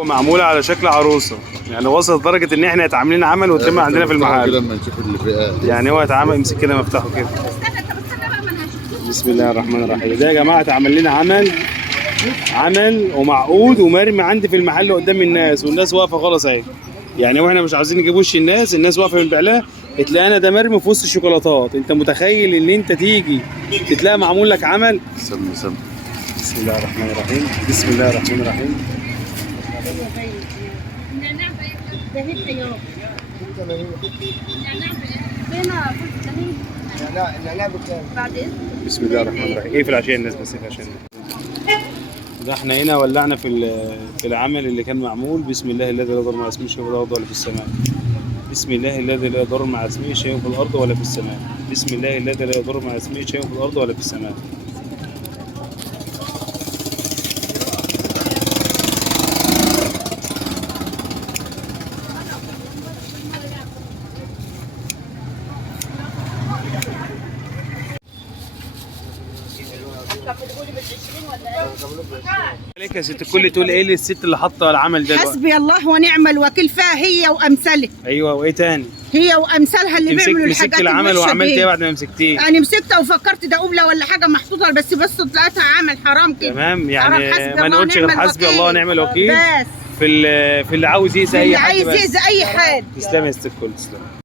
هو معموله على شكل عروسه، يعني وصلت لدرجه ان احنا اتعاملين عمل وترمي عندنا في المحل. لما نشوف الفئات يعني هو اتعمل، امسك كده مفتاحه كده. بسم الله الرحمن الرحيم. ده يا جماعه اتعمل لنا عمل ومعقود ومرمي عندي في المحل قدام الناس، والناس واقفه خلاص اهي. يعني واحنا مش عاوزين نجيب وش الناس واقفه من بعلها، تلاقينا ده مرمي في وسط الشوكولاتات. انت متخيل ان انت تيجي تلاقي معمول لك عمل؟ سم بسم الله الرحمن الرحيم. بسم الله الرحمن الرحيم. بسم الله الرحمن الرحيم. اقفل عشان الناس، بس اقفل عشان ده احنا هنا ولعنا في العمل اللي كان معمول. بسم الله الذي لا يضر مع اسمه شيء في الارض ولا في السماء. بسم الله الذي لا يضر مع اسمه شيء في الارض ولا في السماء. بسم الله الذي لا يضر مع اسمه شيء في الارض ولا في السماء. عليك يا ست الكل، تقول ايه للست اللي حاطه العمل ده؟ حسبي الله ونعم الوكيل فيها هي وامثالها. ايوه، وايه تاني؟ هي وامثالها اللي بيعملوا الحاجات مسكت العمل وعملت ايه بعد ما مسكتيه؟ يعني مسكتها وفكرت ده قبله ولا حاجه محطوطه، بس طلعتها عمل حرام كده. تمام، يعني ما نقولش غير حسبي الله ونعم الوكيل بس في اللي عاوز يأذي اي حد. اللي عايز يأذي اي حد. تسلمي يا ست الكل، تسلمي.